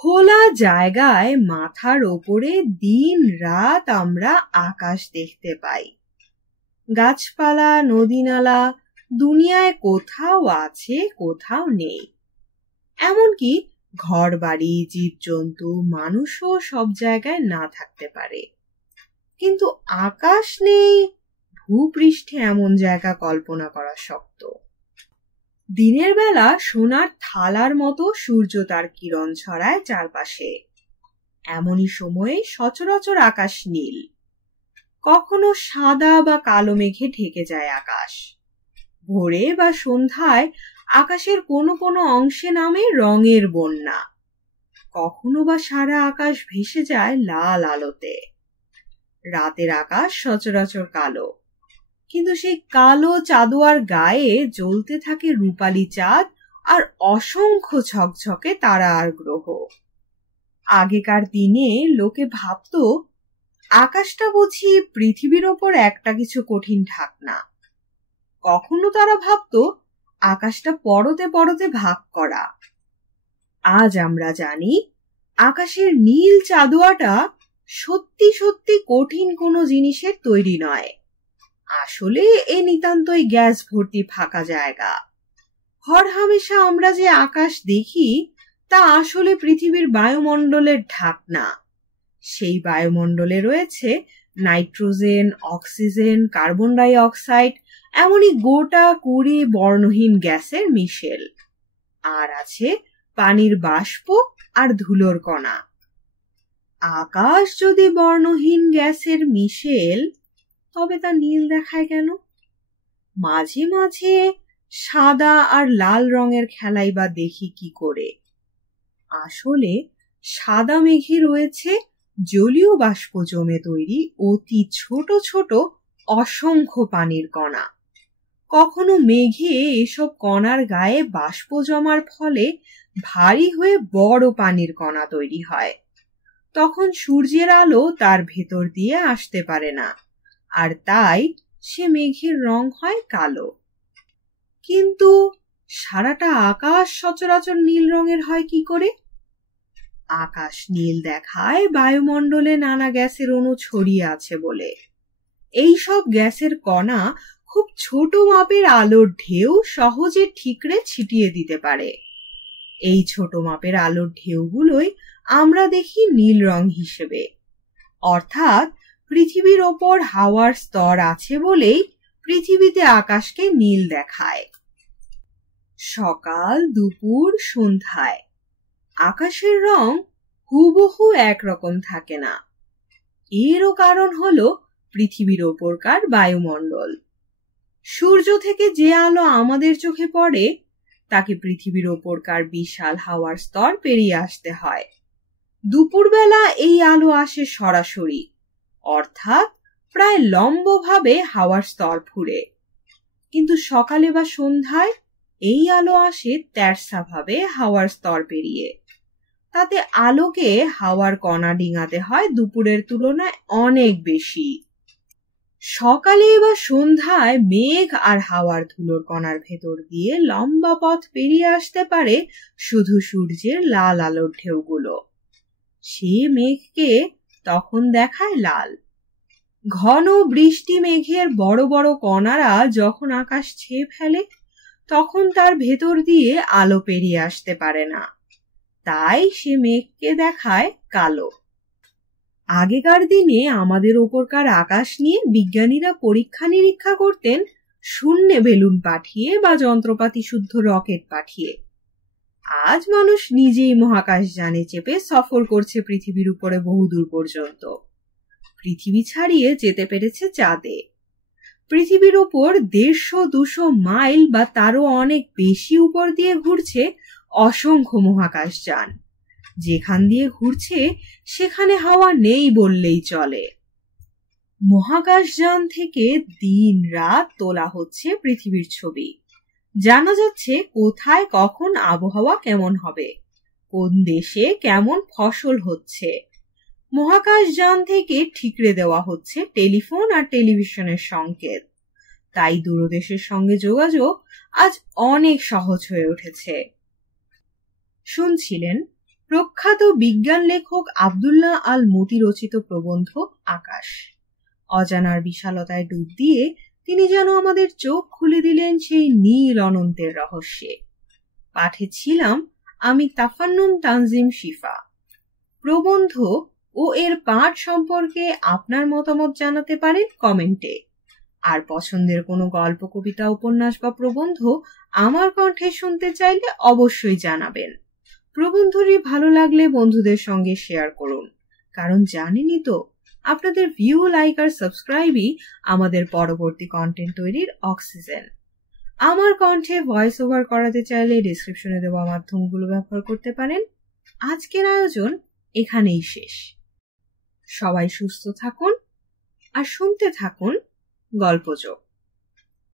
খোলা জায়গায় মাথার ওপরে দিন রাত আমরা আকাশ দেখতে পাই। গাছপালা, নদী-নালা দুনিয়ায় কোথাও আছে, কোথাও নেই। এমনকি ঘরবাড়ি, জীবজন্তু, মানুষও সব জায়গায় না থাকতে পারে। কিন্তু আকাশ নেই, ভূপৃষ্ঠে এমন জায়গা কল্পনা করা শক্ত। দিনের বেলা সোনার থালার মতো সূর্য তার কিরণ ছড়ায় চারপাশে। এমনই সময়ে সচরাচর আকাশ নীল, কখনো সাদা বা কালো মেঘে ঢেকে যায় আকাশ। ভোরে বা সন্ধ্যায় আকাশের কোনো কোনো অংশে নামে রঙের বন্যা, কখনো বা সারা আকাশ ভেসে যায় লাল আলোতে। রাতের আকাশ সচরাচর কালো, কিন্তু সেই কালো চাঁদোয়ার গায়ে জ্বলতে থাকে রূপালী চাঁদ আর অসংখ্য ঝকঝকে তারা আর গ্রহ। আগেকার দিনে লোকে ভাবতো আকাশটা বুঝি পৃথিবীর ওপর একটা কিছু কঠিন ঢাকনা। কখনো তারা ভাবতো আকাশটা পরতে পরতে ভাগ করা। আজ আমরা জানি আকাশের নীল চাঁদোয়াটা সত্যি সত্যি কঠিন কোনো জিনিসের তৈরি নয়। আসলে এ নিতান্তই গ্যাস ভর্তি ফাঁকা জায়গা। হরহামেশা আমরা যে আকাশ দেখি তা আসলে পৃথিবীর বায়ুমণ্ডলের ঢাকনা। সেই বায়ুমণ্ডলে রয়েছে nitrogen, oxygen, carbon die oxide, এমনই গোটা 20 বর্ণহীন গ্যাসের মিশেল। আর আছে পানির বাষ্প আর ধুলোর কণা। আকাশ যদি বর্ণহীন গ্যাসের মিশেল, তবে তা নীল দেখায় কেন? মাঝে মাঝে সাদা আর লাল রঙের খেলাই বা দেখি কি করে? আসলে সাদা মেঘে রয়েছে জলীয় বাষ্প জমে তৈরি অতি ছোট ছোট অসংখ্য পানির কণা। কখনো মেঘে এসব কণার গায়ে বাষ্প জমার ফলে ভারী হয়ে বড় পানির কণা তৈরি হয়। তখন সূর্যের আলো তার ভেতর দিয়ে আসতে পারে না, আর তাই সে মেঘের রং হয় কালো। কিন্তু সারাটা আকাশ সচরাচর নীল রঙের হয় কি করে? আকাশ নীল দেখায় বায়ুমণ্ডলে নানা গ্যাসের অণু ছড়িয়ে আছে বলে। এই সব গ্যাসের কণা খুব ছোট মাপের আলোর ঢেউ সহজে ঠিকরে ছিটিয়ে দিতে পারে। এই ছোট মাপের আলোর ঢেউগুলোই আমরা দেখি নীল রং হিসেবে। অর্থাৎ পৃথিবীর ওপর হাওয়ার স্তর আছে বলেই পৃথিবীতে আকাশকে নীল দেখায়। সকাল, দুপুর, সন্ধ্যায় আকাশের রং হুবহু একরকম থাকে না। এরও কারণ হলো পৃথিবীর ওপরকার বায়ুমণ্ডল। সূর্য থেকে যে আলো আমাদের চোখে পড়ে তাকে পৃথিবীর ওপরকার বিশাল হাওয়ার স্তর পেরিয়ে আসতে হয়। দুপুরবেলা এই আলো আসে সরাসরি, অর্থাৎ প্রায় লম্বভাবে হাওয়ার স্তর ফুঁড়ে। কিন্তু সকালে বা সন্ধ্যায় এই আলো আসে তেরছাভাবে হাওয়ার স্তর পেরিয়ে। তাতে আলোকে হাওয়ার কণা ডিঙাতে হয় দুপুরের তুলনায় অনেক বেশি। সকালে বা সন্ধ্যায় মেঘ আর হাওয়ার ধুলোর কণার ভেতর দিয়ে লম্বা পথ পেরিয়ে আসতে পারে শুধু সূর্যের লাল আলোর ঢেউগুলো। সে মেঘকে তখন দেখায় লাল। ঘন বৃষ্টি মেঘের বড় বড় কণারা যখন আকাশ ছেয়ে ফেলে, তখন তার ভেতর দিয়ে আলো পেরিয়ে আসতে পারে না, তাই সে মেঘকে দেখায় কালো। আগেকার দিনে আমাদের ওপরকার আকাশ নিয়ে বিজ্ঞানীরা পরীক্ষা নিরীক্ষা করতেন শূন্যে বেলুন পাঠিয়ে বা যন্ত্রপাতি শুদ্ধ রকেট পাঠিয়ে। আজ মানুষ নিজেই মহাকাশযানে চেপে সফর করছে পৃথিবীর উপরে বহুদূর পর্যন্ত। পৃথিবী ছাড়িয়ে যেতে পেরেছে চাঁদে। পৃথিবীর ওপর 150-200 মাইল বা তারও অনেক বেশি উপর দিয়ে ঘুরছে অসংখ্য মহাকাশযান। যেখান দিয়ে ঘুরছে সেখানে হাওয়া নেই বললেই চলে। মহাকাশযান থেকে দিন রাত তোলা হচ্ছে পৃথিবীর ছবি। জানা যাচ্ছে কোথায় কখন আবহাওয়া কেমন হবে, কোন দেশে কেমন ফসল হচ্ছে। মহাকাশযান থেকে ঠিকরে দেওয়া হচ্ছে টেলিফোন আর টেলিভিশনের সংকেত। তাই দূরদেশের সঙ্গে যোগাযোগ আজ অনেক সহজ হয়ে উঠেছে। শুনছিলেন প্রখ্যাত বিজ্ঞান লেখক আব্দুল্লাহ আল মতি রচিত প্রবন্ধ আকাশ। অজানার বিশালতায় ডুব দিয়ে তিনি যেন আমাদের চোখ খুলে দিলেন সেই নীল অনন্তের রহস্যে। পাঠে ছিলাম আমি তাফান্নুম তানজিম শিফা। প্রবন্ধ ও এর পাঠ সম্পর্কে আপনার মতামত জানাতে পারেন কমেন্টে। আর পছন্দের কোনো গল্প, কবিতা, উপন্যাস বা প্রবন্ধ আমার কণ্ঠে শুনতে চাইলে অবশ্যই জানাবেন। প্রবন্ধটি ভালো লাগলে বন্ধুদের সঙ্গে শেয়ার করুন, কারণ জানেনই তো আপনাদের ভিউ, লাইক আর সাবস্ক্রাইবই আমাদের পরবর্তী কন্টেন্ট তৈরির অক্সিজেন। আমার কণ্ঠে ভয়েস ওভার করাতে চাইলে ডেসক্রিপশনে দেওয়া মাধ্যমগুলো ব্যবহার করতে পারেন। আজকের আয়োজন এখানেই শেষ। সবাই সুস্থ থাকুন আর শুনতে থাকুন গল্পযোগ।